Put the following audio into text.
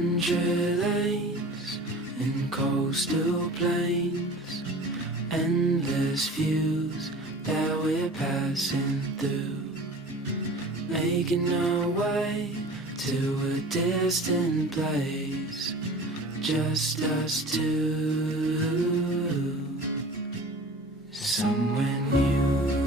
country lanes and coastal plains, endless views that we're passing through, making our way to a distant place, just us two, somewhere new.